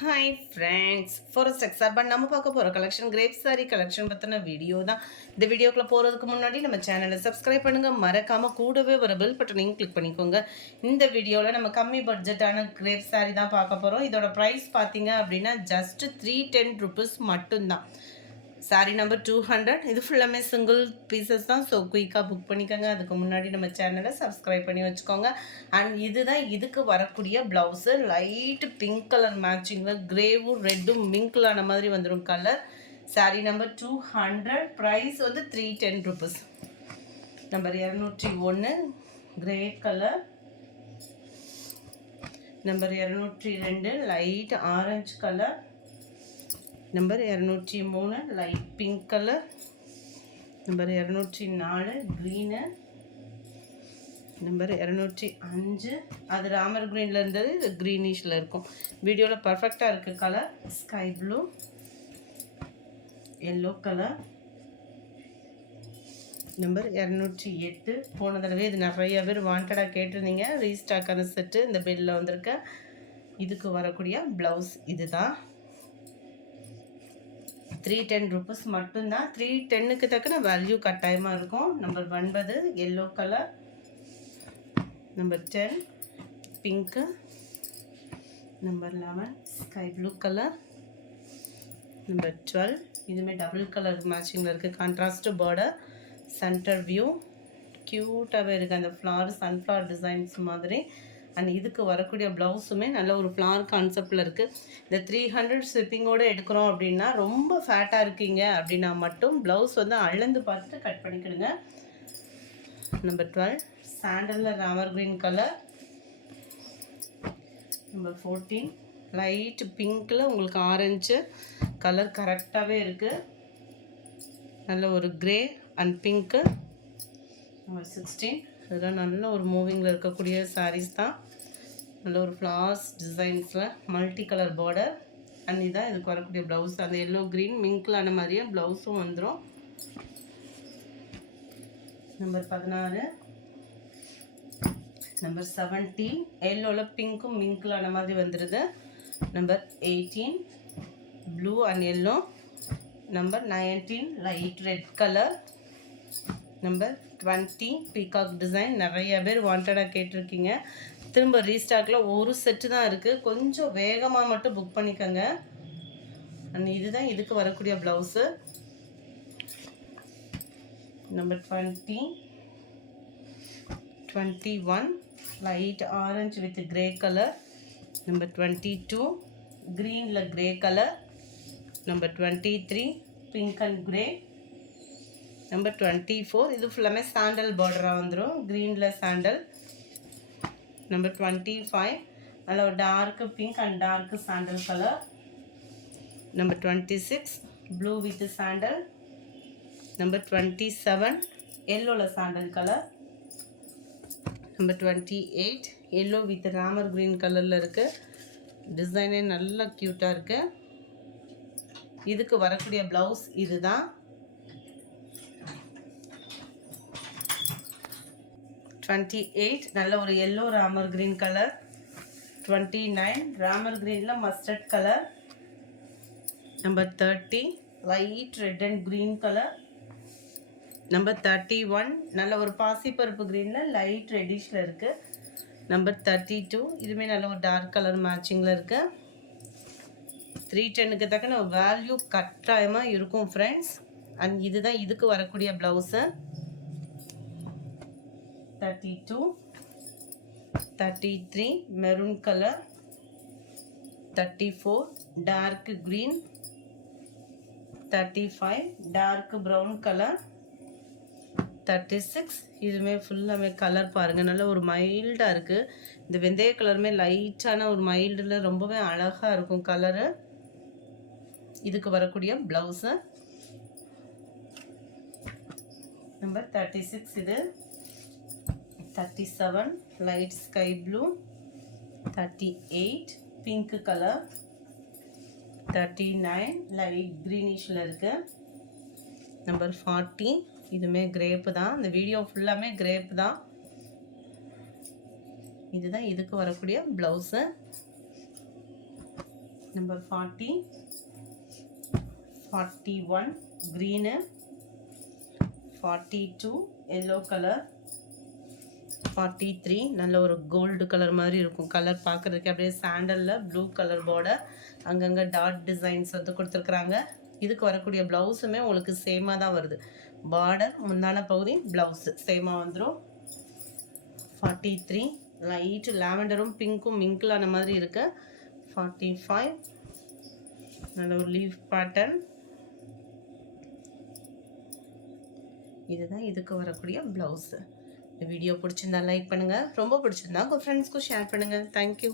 Hi friends, forest எக்ஸார்பன் நம்ம பார்க்க போகிற கலெக்ஷன் கிரேப் சாரி கலெக்ஷன் பற்றின வீடியோ தான். இந்த வீடியோக்குள்ளே போகிறதுக்கு முன்னாடி நம்ம சேனலை சப்ஸ்கிரைப் பண்ணுங்கள், மறக்காமல் கூடவே வர பெல் பட்டனையும் கிளிக் பண்ணிக்கோங்க. இந்த வீடியோவில் நம்ம கம்மி பட்ஜெட்டான கிரேப் சாரி தான் பார்க்க போகிறோம். இதோட ப்ரைஸ் பார்த்தீங்க அப்படின்னா ஜஸ்ட் 310 ருபீஸ் மட்டும்தான். Sorry number 200. இது ஃபுல்லாமே சிங்கிள் பீசஸ் தான். ஸோ குயிக்காக புக் பண்ணிக்கோங்க. அதுக்கு முன்னாடி நம்ம சேனலை சப்ஸ்கிரைப் பண்ணி வச்சுக்கோங்க. அண்ட் இதுதான் இதுக்கு வரக்கூடிய ப்ளவுஸு. லைட்டு பிங்க் கலர் மேட்சிங்கில் கிரேவும் ரெட்டும் மிங்க்லான மாதிரி வந்துடும் கலர். Sorry number 200. ப்ரைஸ் வந்து 310 rupees. Number 201 grey colour. Number 202 light orange colour. Number 203 light pink colour. Number 204 green. Number 205 அது ராமர் க்ரீனில் இருந்தது, இது க்ரீனிஷில் இருக்கும். வீடியோவில் பர்ஃபெக்டாக இருக்குது colour. Sky blue, yellow colour. Number 208. போன தடவை இது நிறைய பேர் வாண்டடாக கேட்டிருந்தீங்க. ரீஸ்டாக்கான செட்டு இந்த பில்லில் வந்திருக்க. இதுக்கு வரக்கூடிய ப்ளவுஸ் இது தான். 310 ருபீஸ் மட்டும்தான். 310க்கு தக்கன வேல்யூ கட்டாயமாக இருக்கும். Number 9 yellow colour. Number 10 pink. Number 11 sky blue colour. Number 12 இதுவுமே டபுள் கலர் மேட்சிங்கில் இருக்குது. கான்ட்ராஸ்ட் பார்டர், சென்டர் வியூ, க்யூட்டாகவே இருக்குது. அந்த ஃப்ளவர் சன்ஃப்ளவர் டிசைன்ஸ் மாதிரி. அண்ட் இதுக்கு வரக்கூடிய ப்ளவுஸுமே நல்ல ஒரு ஃப்ளார் கான்செப்டில் இருக்குது. இந்த 300 ஷிப்பிங்கோடு எடுக்கிறோம் அப்படின்னா, ரொம்ப ஃபேட்டாக இருக்கீங்க அப்படின்னா மட்டும் ப்ளவுஸ் வந்து அளந்து பார்த்துட்டு கட் பண்ணிக்கிடுங்க. நம்பர் 12 சாண்டலில் Ramar green colour. Number 14 light பிங்க்கில் உங்களுக்கு ஆரஞ்சு கலர் கரெக்டாகவே இருக்குது. நல்ல ஒரு க்ரே அண்ட் பிங்க்கு. நம்பர் 16 இதெல்லாம் நல்ல ஒரு மூவிங்கில் இருக்கக்கூடிய சாரீஸ் தான். நல்ல ஒரு ஃப்ளார்ஸ் டிசைன்ஸில் மல்டி கலர் பார்டர். அண்ட் இதுதான் இதுக்கு வரக்கூடிய ப்ளவுஸ். அந்த எல்லோ க்ரீன் மிங்க்லான மாதிரியே ப்ளவுஸும் வந்துடும். நம்பர் 16 நம்பர் 17 எல்லோவில் பிங்க்கும் மிங்க்லான மாதிரி வந்துடுது. Number 18 blue and yellow. Number 19 light red colour. Number 20 peacock design. நிறைய பேர் வாண்டடாக கேட்டிருக்கீங்க. திரும்ப ரீஸ்டாக்கில் ஒரு செட்டு தான் இருக்குது. கொஞ்சம் வேகமாக மட்டும் புக் பண்ணிக்கோங்க. அண்ட் இதுதான் இதுக்கு வரக்கூடிய blouse. Number 20 21 light orange with grey colour. Number 22 க்ரீனில் grey colour. Number 23 pink and grey. Number 24 இது ஃபுல்லாமே சாண்டல் பார்டராக வந்துடும், க்ரீனில் சாண்டல். நம்பர் 25 நல்ல ஒரு dark pink and dark sandal colour. Number 26 blue with sandal. Number 27 எல்லோவில் sandal colour. Number 28 yellow with Ramar green கலரில் இருக்குது. டிசைனே நல்லா க்யூட்டாக இருக்குது. இதுக்கு வரக்கூடிய ப்ளவுஸ் இது தான். 28 நல்ல ஒரு yellow Ramar green colour. 29 Ramar க்ரீனில் mustard colour. Number 30 light red and green colour. Number 31 நல்ல ஒரு பாசிப்பருப்பு க்ரீனில் லைட் ரெட்டிஷில் இருக்குது. நம்பர் 32 இதுவுமே நல்ல ஒரு டார்க் கலர் மேட்சிங்கில் இருக்குது. 310க்கு தக்கன வேல்யூ கட்டாயமாக இருக்கும் ஃப்ரெண்ட்ஸ். அண்ட் இதுதான் இதுக்கு வரக்கூடிய blouse. 32 33 maroon colour. 34 dark green. 35 dark brown colour. 36 இதுவுமே ஃபுல்லாமே கலர் பாருங்கள், நல்ல ஒரு மைல்டாக இருக்குது. இந்த வெந்தய கலருமே லைட்டான ஒரு மைல்டில் ரொம்பவே அழகாக இருக்கும் கலரு. இதுக்கு வரக்கூடிய ப்ளவுஸு. நம்பர் 36 இது. 37 light sky blue. 38 pink colour. 39 light க்ரீனிஷில் இருக்குது. நம்பர் 40 இதுவுமே கிரேப்பு தான். இந்த வீடியோ ஃபுல்லாமே கிரேப்பு தான். இதுதான் இதுக்கு வரக்கூடிய blouse. Number 40, 41 green, 42 yellow color, 43 நல்ல ஒரு கோல்டு கலர் மாதிரி இருக்கும். கலர் பார்க்குறதுக்கு அப்படியே சாண்டலில் ப்ளூ கலர் பார்டர், அங்கங்கே டாட் டிசைன்ஸ் வந்து கொடுத்துருக்குறாங்க. இதுக்கு வரக்கூடிய ப்ளவுஸுமே உங்களுக்கு சேமாக தான் வருது. பார்டர், முந்தான பகுதி, ப்ளவுஸு சேமாக வந்துடும். 43 லைட்டு லாவெண்டரும் பிங்க்கும் மிங்கிளான மாதிரி இருக்கு. 45 நல்ல ஒரு லீஃப் பேட்டர்ன். இதுதான் இதுக்கு வரக்கூடிய ப்ளவுஸு. இந்த வீடியோ பிடிச்சிருந்தா லைக் பண்ணுங்கள், ரொம்ப பிடிச்சிருந்தா உங்கள் ஃப்ரெண்ட்ஸ்க்கும் ஷேர் பண்ணுங்கள். தேங்க்யூ.